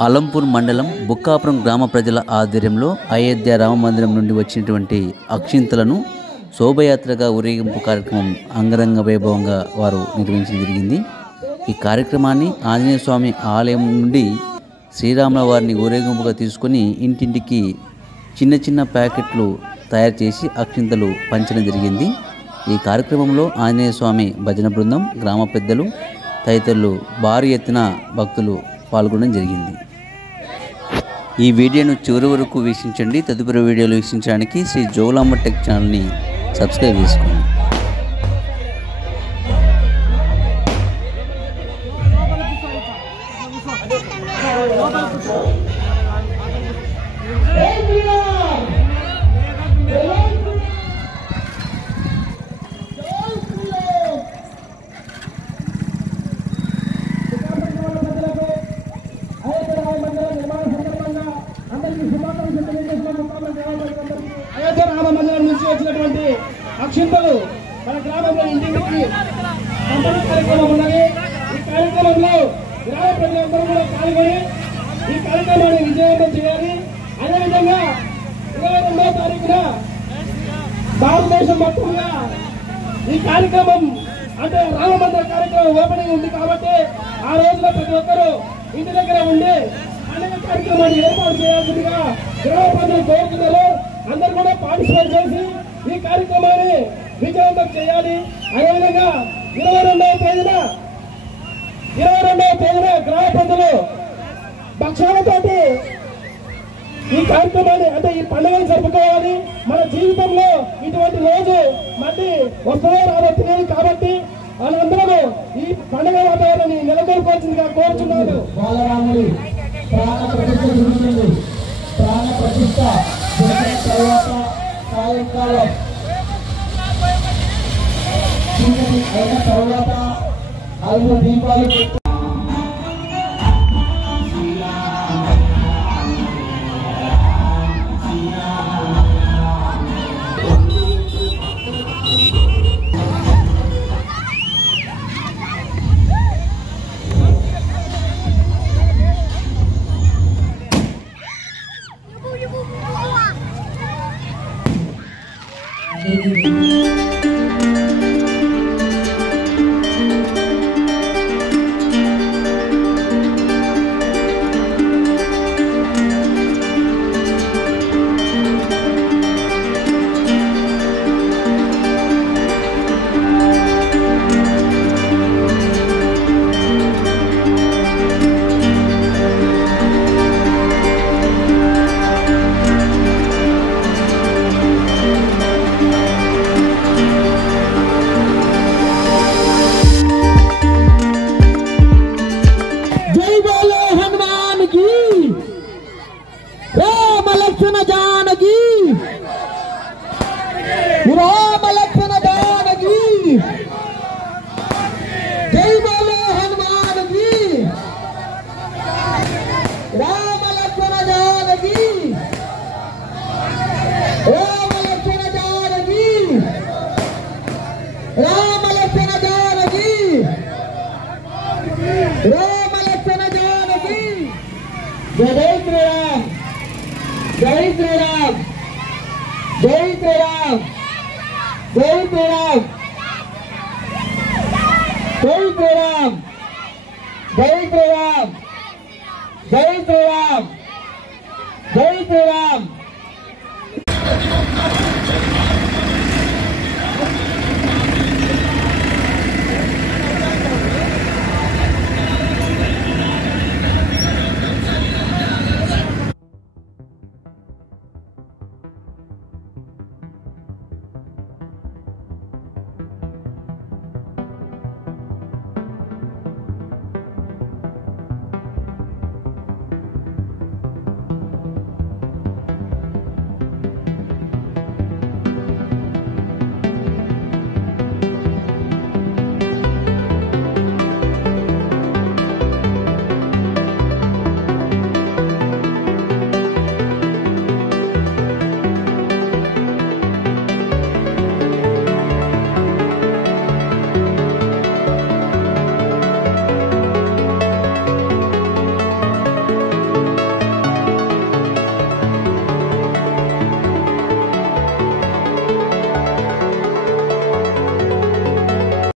అలంపూర్ మండలం బుక్కాపురం గ్రామ ప్రజల ఆధ్వర్యంలో అయోధ్య రామ మందిరం నుండి వచ్చినటువంటి అక్షింతలను శోభయాత్రగా ఊరేగింపు కార్యక్రమం అంగరంగ వైభవంగా వారు నిర్వహించడం జరిగింది. ఈ కార్యక్రమాన్ని ఆంజనేయ స్వామి ఆలయం నుండి శ్రీరాముల వారిని ఊరేగింపుగా తీసుకొని ఇంటింటికి చిన్న చిన్న ప్యాకెట్లు తయారు చేసి అక్షింతలు పంచడం జరిగింది. ఈ కార్యక్రమంలో ఆంజనేయ స్వామి భజన బృందం, గ్రామ పెద్దలు తదితరులు భారీ ఎత్తున భక్తులు పాల్గొనడం జరిగింది. ఈ వీడియోను చివరి వరకు వీక్షించండి. తదుపరి వీడియోలు వీక్షించడానికి శ్రీ జోగులాంబ టెక్ ఛానల్ని సబ్స్క్రైబ్ చేసుకోండి. అయోధ్య రామ మందిరం నుంచి వచ్చినటువంటి అక్షింతలు మన గ్రామంలో ఇంటింటికి పంపిణీ కార్యక్రమం ఉన్నది. ఈ కార్యక్రమంలో గ్రామ ప్రజలందరూ కూడా పాల్గొని ఈ కార్యక్రమాన్ని విజయవంతం చేయాలి. అదేవిధంగా 22వ తారీఖున భారతదేశం మొత్తంగా ఈ కార్యక్రమం అంటే రామ మందిర కార్యక్రమం ఓపెనింగ్ ఉంది కాబట్టి ఆ రోజున ప్రతి ఒక్కరూ ఇంటి దగ్గర ఉండి అనేక కార్యక్రమాన్ని ఏర్పాటు చేయాల్సిందిగా గ్రామ ప్రజలు కోరుతున్నారు. అందరూ కూడా పార్టిసిపేట్ చేసి ఈ కార్యక్రమాన్ని విజయవంతం చేయాలి. అదేవిధంగా 22వ తేదీన గ్రామ ప్రజలు భక్ష్యాలతోటి ఈ కార్యక్రమాన్ని అంటే ఈ పండుగను జరుపుకోవాలి. మన జీవితంలో ఇటువంటి రోజు మళ్ళీ వస్తుందో రాదో తెలియదు కాబట్టి వాళ్ళందరూ ఈ పండుగ వాతావరణాన్ని నెలకొల్పాల్సిందిగా కోరుచున్నాను. బాలరాముడి ప్రాణ ప్రతిష్ట తర్వాత సాయంకాలం చీకటి అయిన తర్వాత 5 దీపాలు జై శ్రీరామ్.